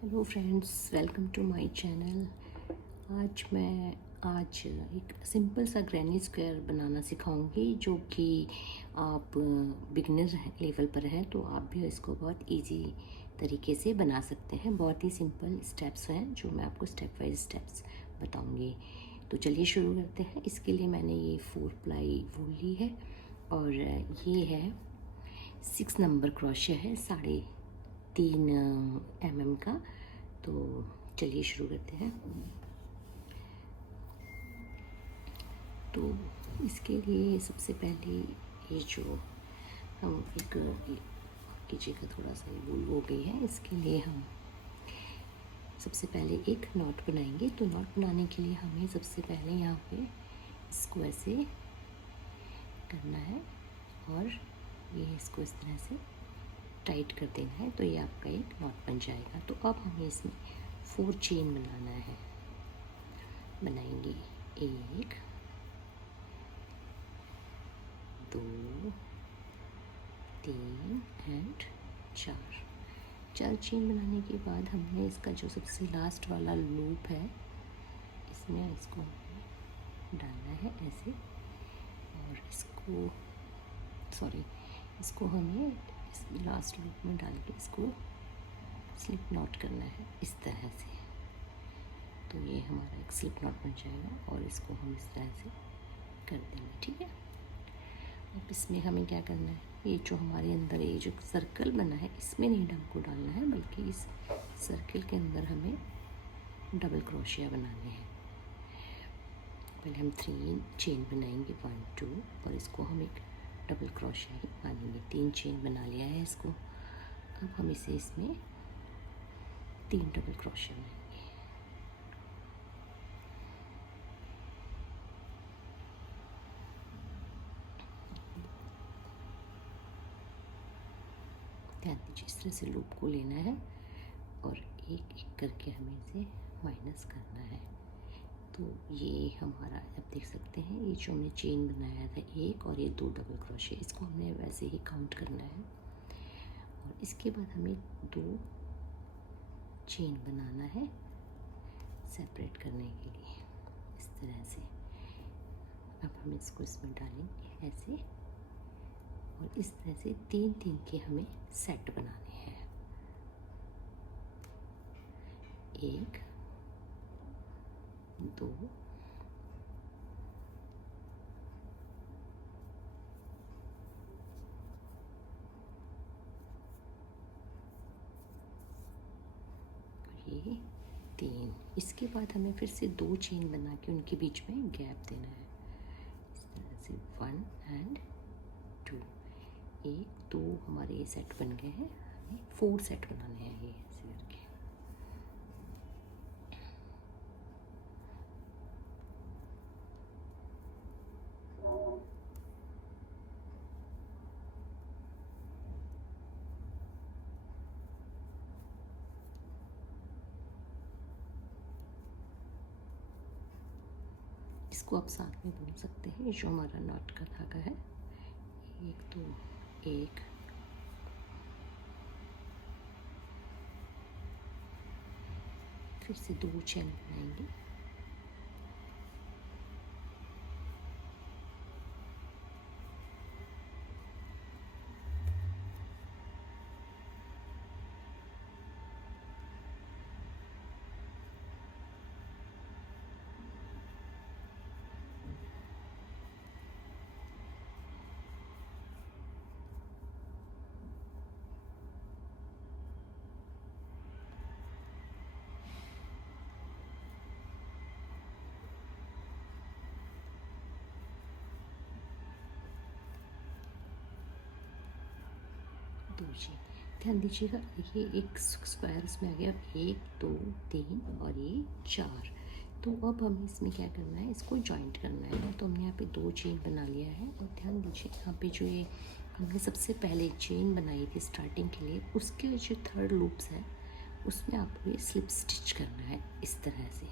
Hello friends, welcome to my channel. आज एक simple सा ग्रैनी स्क्वायर बनाना सिखाऊंगी जो कि आप बिगनर लेवल पर हैं तो आप भी इसको बहुत इजी तरीके से बना सकते हैं। बहुत ही सिंपल स्टेप्स हैं जो मैं आपको स्टेप वाइज स्टेप्स बताऊंगी। तो चलिए शुरू करते हैं। इसके लिए मैंने ये 4 प्लाई वूल ली है और ये है 6 नंबर क्रोशिया है 3.5 mm का। तो चलिए शुरू करते हैं। तो इसके लिए सबसे पहले ये जो हम एक कीजिएगा, थोड़ा सा ये भूल हो गई है। इसके लिए हम सबसे पहले एक नॉट बनाएंगे। तो नॉट बनाने के लिए हमें सबसे पहले यहाँ पे इसको ऐसे करना है और ये इसको इस तरह से टाइट कर देना है। तो ये आपका एक नॉट बन जाएगा। तो अब हमें इसमें 4 चेन बनाएंगे। 1 2 3 एंड 4 चेन बनाने के बाद हमने इसका जो सबसे लास्ट वाला लूप है इसमें इसको डालना है ऐसे, और इसको हमें इस लास्ट लूप में डाल के इसको स्लिप नॉट करना है इस तरह से। तो ये हमारा एक स्लिप नॉट बन जाएगा और इसको हम इस तरह से कर देंगे। ठीक है। अब इसमें हमें क्या करना है, ये जो हमारे अंदर ये जो सर्कल बना है इसमें नहीं हमको डालना है, बल्कि इस सर्कल के अंदर हमें डबल क्रोशिया बनाने हैं। पहले हम 3 चेन बनाएंगे 1 2, और इसको हम एक डबल क्रोशिया ही मानेंगे। 3 चेन बना लिया है इसको। अब हम इसमें 3 डबल क्रोशिया बनाएंगे। ध्यान दीजिए, इस तरह से लूप को लेना है और एक एक करके हमें इसे माइनस करना है। तो ये हमारा, अब देख सकते हैं ये जो हमने चेन बनाया था एक, और ये 2 डबल क्रोशे, इसको हमने वैसे ही काउंट करना है। और इसके बाद हमें 2 चेन बनाना है सेपरेट करने के लिए इस तरह से। अब हम इसको इसमें डालेंगे ऐसे, और इस तरह से 3 के हमें सेट बनाने हैं। 1 2 ये 3। इसके बाद हमें फिर से 2 चेन बना के उनके बीच में गैप देना है इस तरह से। 1 एंड 2, 1 2 हमारे ये सेट बन गए हैं। हमें 4 सेट बनाने हैं ये ऐसे करके। इसको आप साथ में बुन सकते हैं। जो हमारा नॉट का धागा है 1 2 1, फिर से 2 चेन बनाएंगे। जी ध्यान दीजिएगा, ये एक स्क्वायर इसमें आ गया। 1 2 3 और ये 4। तो अब हमें इसमें क्या करना है, इसको जॉइंट करना है। तो हमने यहाँ पे 2 चेन बना लिया है। और ध्यान दीजिए, यहाँ पे जो ये हमने सबसे पहले चेन बनाई थी स्टार्टिंग के लिए, उसके जो 3rd लूप्स है उसमें आपको ये स्लिप स्टिच करना है इस तरह से।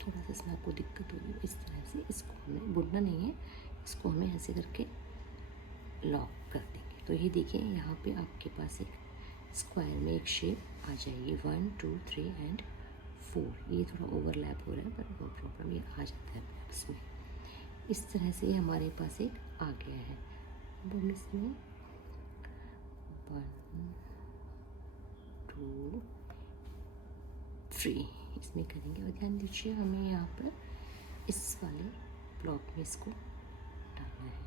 थोड़ा सा इसमें आपको दिक्कत होगी, इस तरह से इसको हमें बुनना नहीं है, इसको हमें ऐसे करके लॉक कर देंगे। तो ये देखिए यहाँ पे आपके पास एक स्क्वायर में एक शेप आ जाएगी 1 2 3 एंड 4। ये थोड़ा ओवरलैप हो रहा है पर नो प्रॉब्लम, ये आ जाता है आपस में। इस तरह से हमारे पास एक आ गया है। अब हम इसमें 1 2 3 इसमें करेंगे और ध्यान दीजिए हमें यहाँ पर इस वाले ब्लॉक में इसको डालना है।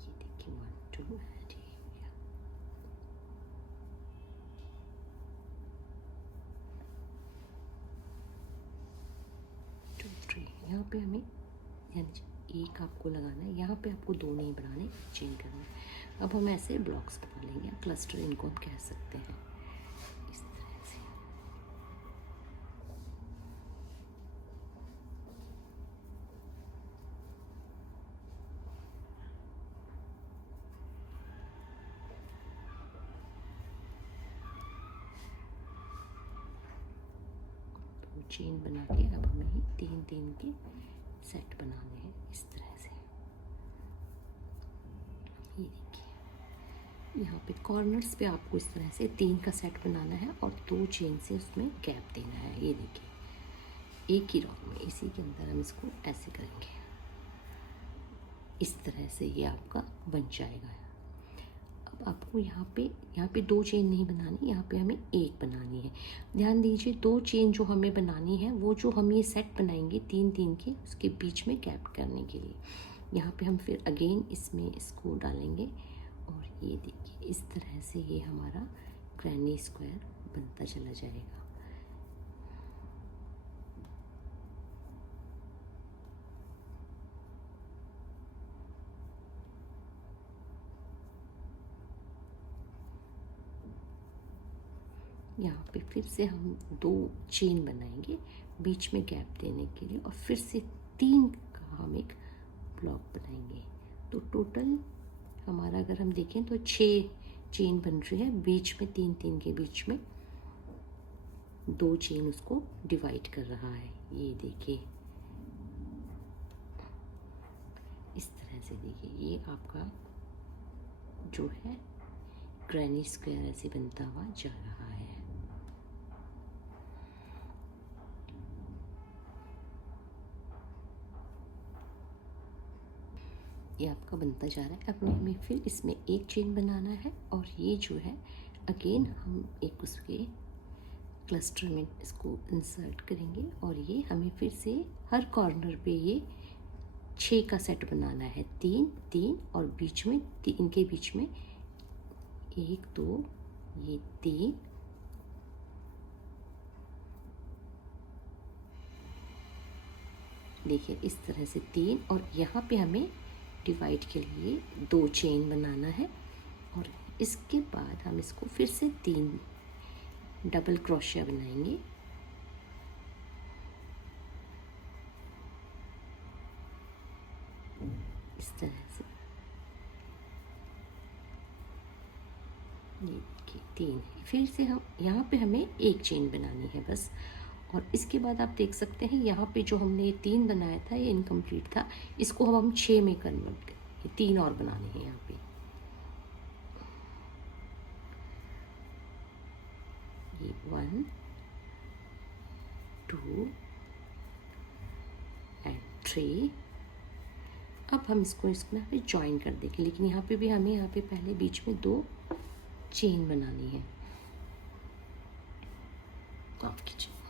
ये देखिए 1 2 एंड 2 3। यहाँ पे हमें यानी एक आपको लगाना है, यहाँ पे आपको 2 नहीं बनाने, चेन करना है। अब हम ऐसे ब्लॉक्स बना लेंगे, क्लस्टर इनको हम कह सकते हैं। इस तरह से तो चेन बना के अब हमें 3 के सेट बनाने हैं इस तरह से। ये देखिए यहाँ पे कॉर्नर्स पे आपको इस तरह से 3 का सेट बनाना है और 2 चेन से उसमें गैप देना है। ये देखिए एक ही रॉ में, इसी के अंदर हम इसको ऐसे करेंगे। इस तरह से ये आपका बन जाएगा। अब आपको यहाँ पे 2 चेन नहीं बनानी, यहाँ पे हमें एक बनानी है। ध्यान दीजिए 2 चेन जो हमें बनानी है वो जो हम ये सेट बनाएंगे 3 के, उसके बीच में गैप करने के लिए यहाँ पे हम फिर अगेन इसमें इसको डालेंगे और ये देखिए इस तरह से ये हमारा ग्रैनी स्क्वायर बनता चला जाएगा। यहाँ पे फिर से हम 2 चेन बनाएंगे बीच में गैप देने के लिए और फिर से 3 का हम एक ब्लॉक बनाएंगे। तो टोटल हमारा अगर हम देखें तो 6 चेन बन रही है, बीच में 3 के बीच में 2 चेन उसको डिवाइड कर रहा है। ये देखिए इस तरह से देखिए ये आपका जो है ग्रैनी स्क्वायर ऐसे बनता हुआ जा रहा है। ये आपका बनता जा रहा है। अब हमें फिर इसमें एक चेन बनाना है और ये जो है अगेन हम एक उसके क्लस्टर में इसको इंसर्ट करेंगे और ये हमें फिर से हर कॉर्नर पे ये 6 का सेट बनाना है। 3 और बीच में 3 के बीच में 1 2 ये 3 देखिए इस तरह से 3 और यहाँ पे हमें डिवाइड के लिए 2 चेन बनाना है और इसके बाद हम इसको फिर से 3 डबल क्रोशिया बनाएंगे। इस तरह से ये देखिए 3 है। फिर से हम यहाँ पे हमें एक चेन बनानी है बस और इसके बाद आप देख सकते हैं यहाँ पे जो हमने 3 बनाया था ये इनकम्प्लीट था, इसको हम 6 में कन्वर्ट करेंगे। 3 और बनाने हैं यहाँ पे। ये 1 2 एंड 3। अब हम इसको यहाँ पे ज्वाइन कर देंगे, लेकिन यहाँ पे भी हमें यहाँ पे पहले बीच में 2 चेन बनानी है। माफ कीजिए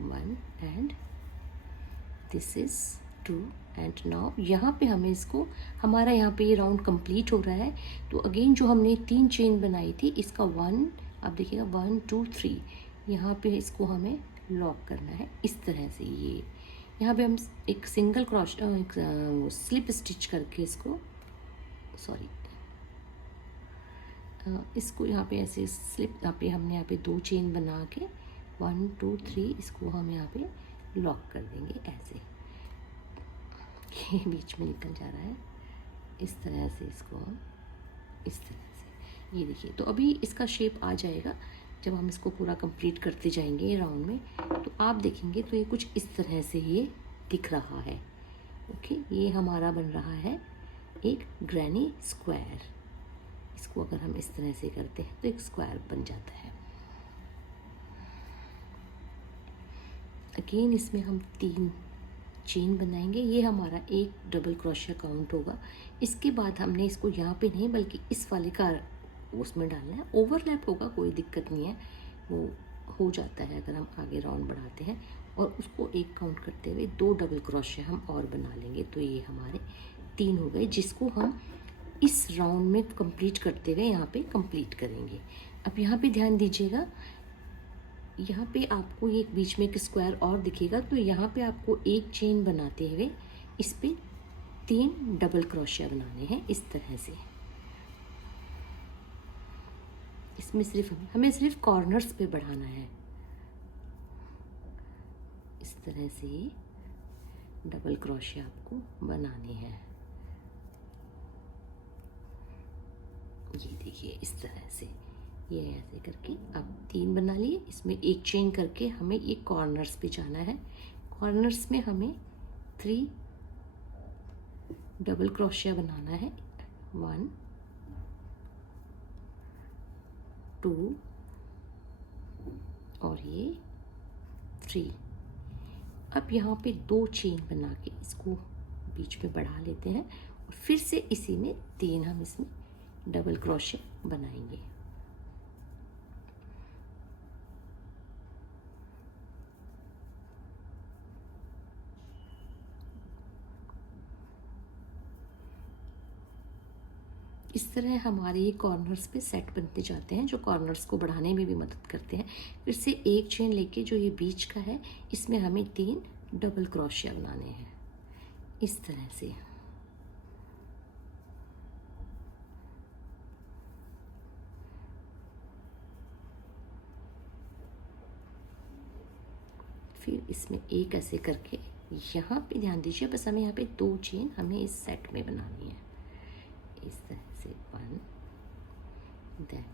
1 and this is 2 and now यहाँ पे हमें इसको हमारा यहाँ पे ये राउंड कंप्लीट हो रहा है। तो अगेन जो हमने 3 चेन बनाई थी इसका 1 आप देखिएगा 1 2 3 यहाँ पे इसको हमें लॉक करना है इस तरह से। ये यहाँ पे हम एक सिंगल क्रॉस स्लिप स्टिच करके इसको इसको यहाँ पे ऐसे स्लिप यहाँ पे हमने यहाँ पे 2 चेन बना के 1 2 3 इसको हम यहाँ पे लॉक कर देंगे ऐसे। ये बीच में निकल जा रहा है इस तरह से, इसको हम इस तरह से ये देखिए। तो अभी इसका शेप आ जाएगा। जब हम इसको पूरा कंप्लीट करते जाएंगे राउंड में, तो आप देखेंगे तो ये कुछ इस तरह से ये दिख रहा है। ओके, ये हमारा बन रहा है एक ग्रैनी स्क्वायर। इसको अगर हम इस तरह से करते हैं तो एक स्क्वायर बन जाता है। अगेन इसमें हम 3 चेन बनाएंगे। ये हमारा एक डबल क्रोशिया काउंट होगा। इसके बाद हमने इसको यहाँ पे नहीं बल्कि इस वाले का उसमें डालना है। ओवरलैप होगा, कोई दिक्कत नहीं है, वो हो जाता है अगर हम आगे राउंड बढ़ाते हैं। और उसको एक काउंट करते हुए 2 डबल क्रोशिया हम और बना लेंगे। तो ये हमारे 3 हो गए, जिसको हम इस राउंड में कंप्लीट करते हुए यहाँ पे कंप्लीट करेंगे। अब यहाँ पे ध्यान दीजिएगा, यहाँ पे आपको एक बीच में एक स्क्वायर और दिखेगा, तो यहाँ पे आपको एक चेन बनाते हुए इस पे 3 डबल क्रोशिया बनाने हैं इस तरह से। इसमें हमें सिर्फ कॉर्नर्स पे बढ़ाना है। इस तरह से डबल क्रोशिया आपको बनाने हैं। ये देखिए इस तरह से, ये ऐसे करके अब 3 बना लिए। इसमें एक चेन करके हमें ये कॉर्नर्स पे जाना है। कॉर्नर्स में हमें 3 डबल क्रोशिया बनाना है। 1 2 और ये 3। अब यहाँ पे 2 चेन बना के इसको बीच में बढ़ा लेते हैं और फिर से इसी में 3 हम इसमें डबल क्रोशिया बनाएंगे। इस तरह हमारे ये कॉर्नर्स पे सेट बनते जाते हैं, जो कॉर्नर्स को बढ़ाने में भी मदद करते हैं। फिर से एक चेन लेके जो ये बीच का है, इसमें हमें 3 डबल क्रोशिया बनाने हैं इस तरह से। फिर इसमें एक ऐसे करके यहाँ पे ध्यान दीजिए, बस हमें यहाँ पे 2 चेन हमें इस सेट में बनानी है इस तरह से। 1 then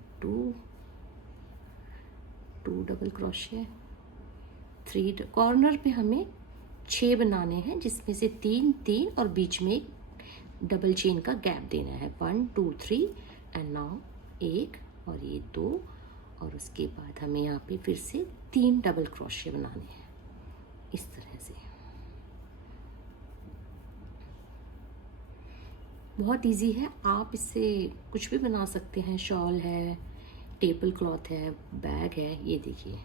2 डबल क्रोशिया, 3 कॉर्नर पे हमें 6 बनाने हैं, जिसमें से 3 और बीच में एक डबल चेन का गैप देना है। 1 2 3 एंड नाउ 1 और ये 2 और उसके बाद हमें यहाँ पे फिर से 3 डबल क्रोशिया बनाने हैं इस तरह से। बहुत इजी है, आप इससे कुछ भी बना सकते हैं। शॉल है, टेबल क्लॉथ है, बैग है। ये देखिए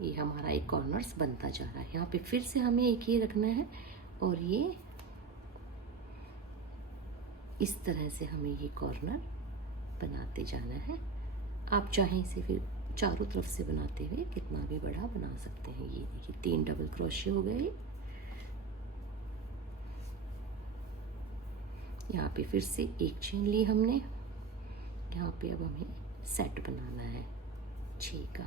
ये हमारा एक कॉर्नर्स बनता जा रहा है। यहाँ पे फिर से हमें एक ये रखना है और ये इस तरह से हमें ये कॉर्नर बनाते जाना है। आप चाहें इसे फिर चारों तरफ से बनाते हुए कितना भी बड़ा बना सकते हैं। ये देखिए 3 डबल क्रोशिया हो गए। यहाँ पे फिर से एक चेन ली हमने। यहाँ पे अब हमें सेट बनाना है 6 का।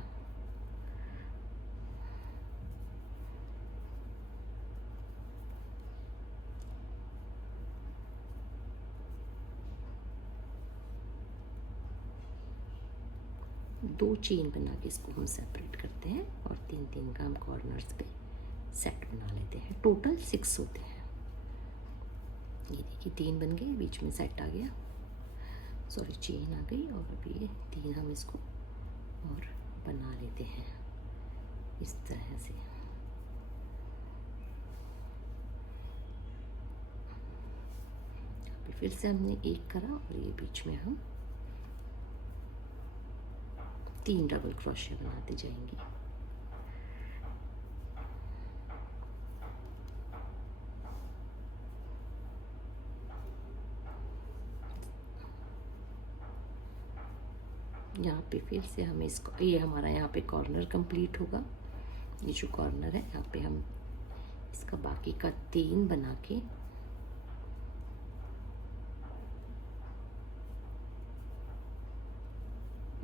दो चेन बना के इसको हम सेपरेट करते हैं और 3 का हम कॉर्नर्स पे सेट बना लेते हैं। टोटल 6 होते हैं। ये देखिए 3 बन गए, बीच में सेट आ गया, सॉरी चेन आ गई। और अभी ये 3 हम इसको और बना लेते हैं इस तरह से। अभी फिर से हमने एक करा और ये बीच में हम 3 डबल क्रोशिया बनाते जाएंगे। यहाँ पे फिर से हमें इसको, ये हमारा यहाँ पे कॉर्नर कंप्लीट होगा। ये जो कॉर्नर है यहाँ पे हम इसका बाकी का 3 बना के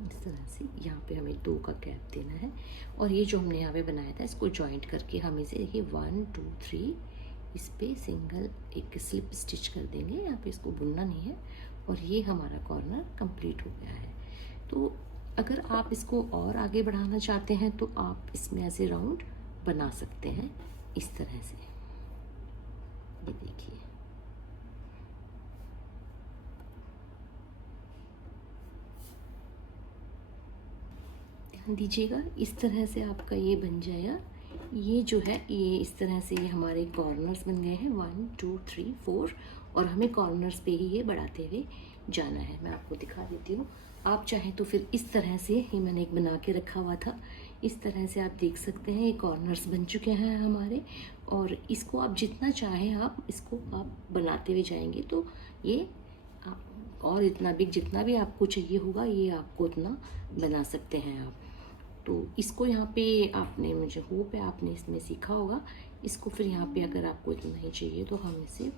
इस तरह से यहाँ पे हमें 2 का गैप देना है। और ये जो हमने यहाँ पे बनाया था इसको जॉइंट करके हम इसे देखिए 1 2 3 इस पे सिंगल एक स्लिप स्टिच कर देंगे। यहाँ पे इसको बुनना नहीं है और ये हमारा कॉर्नर कंप्लीट हो गया है। तो अगर आप इसको और आगे बढ़ाना चाहते हैं तो आप इसमें ऐसे राउंड बना सकते हैं इस तरह से। ये देखिए, ध्यान दीजिएगा, इस तरह से आपका ये बन जाएगा। ये जो है ये इस तरह से ये हमारे कॉर्नर्स बन गए हैं 1 2 3 4, और हमें कॉर्नर्स पे ही ये बढ़ाते हुए जाना है। मैं आपको दिखा देती हूँ। आप चाहें तो फिर इस तरह से, ये मैंने एक बना के रखा हुआ था, इस तरह से आप देख सकते हैं ये कॉर्नर्स बन चुके हैं हमारे। और इसको आप जितना चाहें आप इसको आप बनाते हुए जाएंगे तो ये आप और इतना बिग जितना भी आपको चाहिए होगा ये आपको उतना बना सकते हैं आप। तो इसको यहाँ पे आपने, मुझे होप है आपने इसमें सीखा होगा। इसको फिर यहाँ पे अगर आपको इतना ही चाहिए तो हम इसे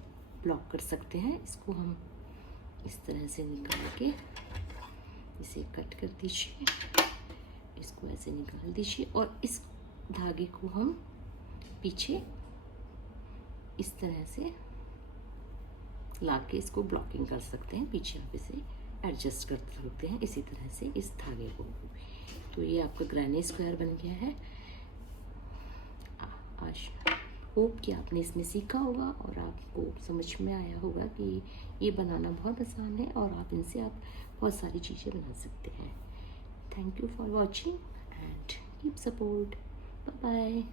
ब्लॉक कर सकते हैं। इसको हम इस तरह से निकाल के इसे कट कर दीजिए, इसको ऐसे निकाल दीजिए, और इस धागे को हम पीछे इस तरह से ला के इसको ब्लॉकिंग कर सकते हैं। पीछे आप इसे एडजस्ट कर सकते हैं इसी तरह से इस धागे को। तो ये आपका ग्रैनी स्क्वायर बन गया है। आज होप कि आपने इसमें सीखा होगा और आपको समझ में आया होगा कि ये बनाना बहुत आसान है और आप इनसे आप बहुत सारी चीज़ें बना सकते हैं। Thank you for watching and keep support. Bye bye.